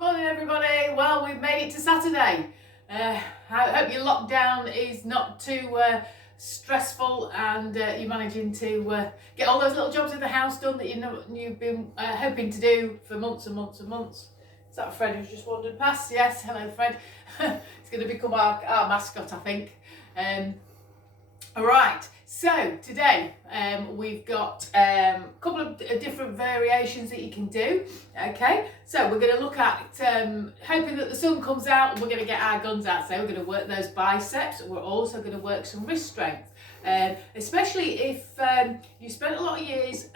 Morning everybody. Well, we've made it to Saturday. I hope your lockdown is not too stressful and you're managing to get all those little jobs in the house done that you've been hoping to do for months and months and months. Is that Fred who's just wandered past? Yes, hello Fred. It's going to become our mascot, I think. Alright, so today we've got a couple of different variations that you can do. Okay, so we're going to look at hoping that the sun comes out and we're going to get our guns out. So we're going to work those biceps and we're also going to work some wrist strength. Especially if you spent a lot of years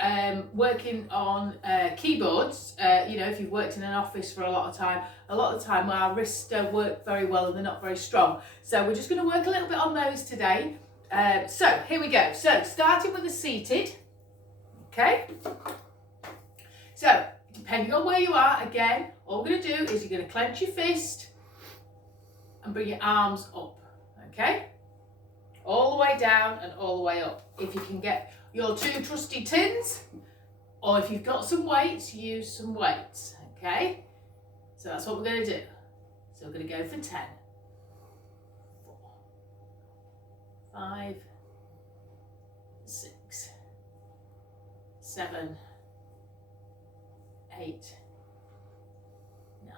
working on keyboards, if you've worked in an office for a lot of the time our wrists don't work very well and they're not very strong. So we're just going to work a little bit on those today. So here we go. So starting with the seated, okay. So depending on where you are, again, all we're going to do is you're going to clench your fist and bring your arms up, okay. All the way down and all the way up. If you can get your two trusty tins, or if you've got some weights, use some weights, okay. So that's what we're going to do. So we're going to go for 10. 5, 6, 7, 8, 9,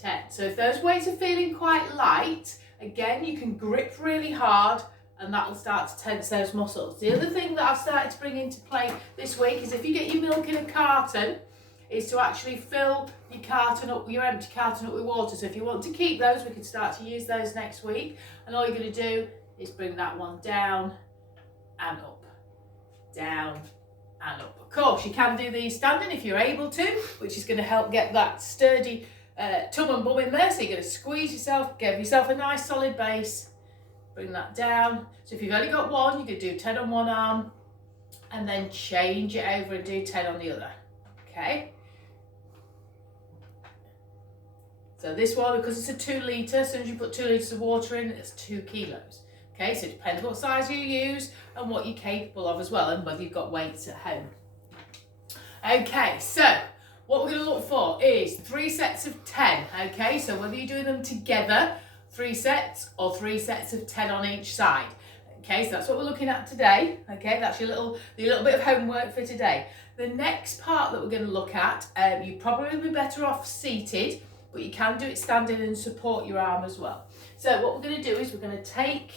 10. So if those weights are feeling quite light, again, you can grip really hard and that will start to tense those muscles. The other thing that I've started to bring into play this week is if you get your milk in a carton, is to actually fill your empty carton up with water. So if you want to keep those, we can start to use those next week. And all you're going to do is bring that one down and up, down and up. Of course, you can do these standing if you're able to, which is going to help get that sturdy tum and bum in there. So you're going to squeeze yourself, give yourself a nice solid base, bring that down. So if you've only got one, you could do 10 on one arm and then change it over and do 10 on the other. Okay. So this one, because it's a 2 litre, as soon as you put 2 litres of water in, it's 2 kilos. Okay, so it depends what size you use and what you're capable of as well, and whether you've got weights at home. Okay, so what we're going to look for is 3 sets of 10. Okay, so whether you're doing them together, 3 sets, or 3 sets of 10 on each side. Okay, so that's what we're looking at today. Okay, that's your little bit of homework for today. The next part that we're going to look at, you'd probably be better off seated, but you can do it standing and support your arm as well. So what we're going to do is we're going to take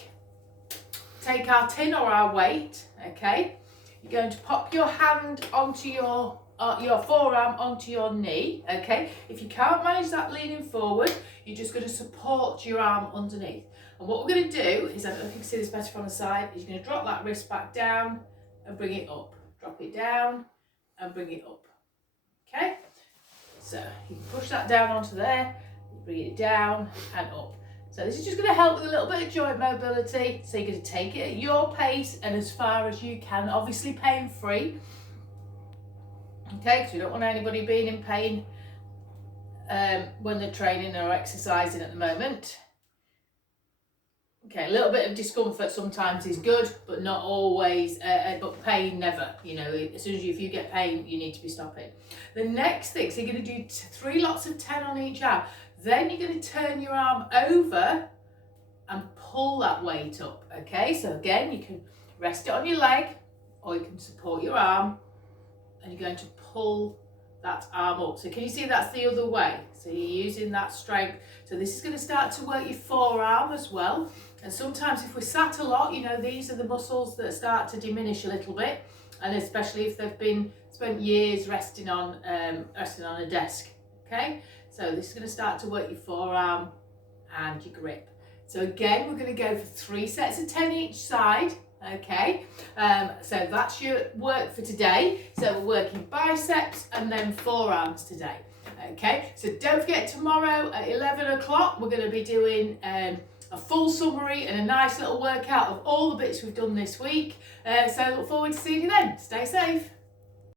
our tin or our weight, okay? You're going to pop your hand onto your forearm onto your knee, okay? If you can't manage that leaning forward, you're just going to support your arm underneath. And what we're going to do is, I don't know if you can see this better from the side, is you're going to drop that wrist back down and bring it up. Drop it down and bring it up, okay? So you can push that down onto there, bring it down and up. So this is just going to help with a little bit of joint mobility. So you're going to take it at your pace and as far as you can, obviously pain free. Okay, because we don't want anybody being in pain when they're training or exercising at the moment. Okay, a little bit of discomfort sometimes is good, but not always, but pain never. As soon as if you get pain, you need to be stopping. The next thing, so you're going to do 3 lots of 10 on each arm. Then you're going to turn your arm over and pull that weight up. Okay, so again, you can rest it on your leg or you can support your arm and you're going to pull that arm up. So can you see that's the other way? So you're using that strength. So this is going to start to work your forearm as well. And sometimes if we're sat a lot, these are the muscles that start to diminish a little bit. And especially if they've been spent years resting on a desk. Okay, so this is going to start to work your forearm and your grip. So again, we're going to go for 3 sets of 10 each side. Okay, so that's your work for today. So we're working biceps and then forearms today. Okay, so don't forget tomorrow at 11 o'clock we're going to be doing a full summary and a nice little workout of all the bits we've done this week. So look forward to seeing you then. Stay safe.